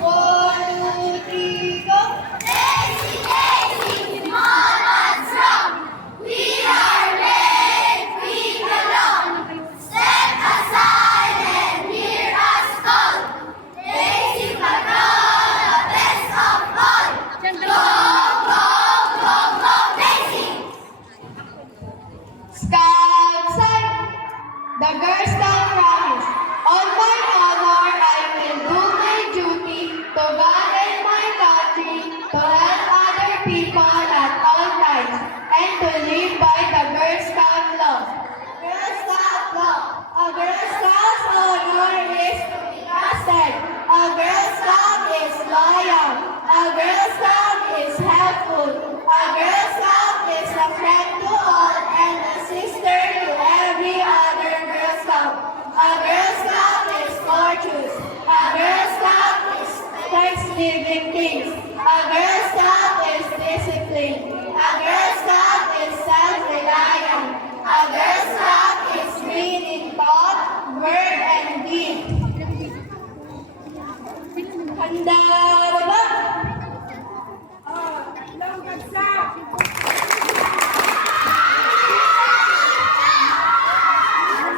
One, two, three, go! Lazy, lazy, small and strong. We are made, we belong. Step aside and hear us call. Lazy patrol, the best of all. Go, go, go, go, lazy. Outside, the Girl Scout promise. On my honor, I will do my duty to God and my country, to help other people at all times, and to live by the Girl Scout law. Girl Scout law. A Girl Scout's honor is to be trusted. A Girl Scout is loyal. A Girl Scout is helpful. A Girl Scout is a friend to all and a sister to every other Girl Scout. A Girl Scout is courteous. A Girl Scout respects living things. A Girl Scout is disciplined. A Girl Scout is self-reliant. A Girl Scout is green in thought, word, and deed. Handa!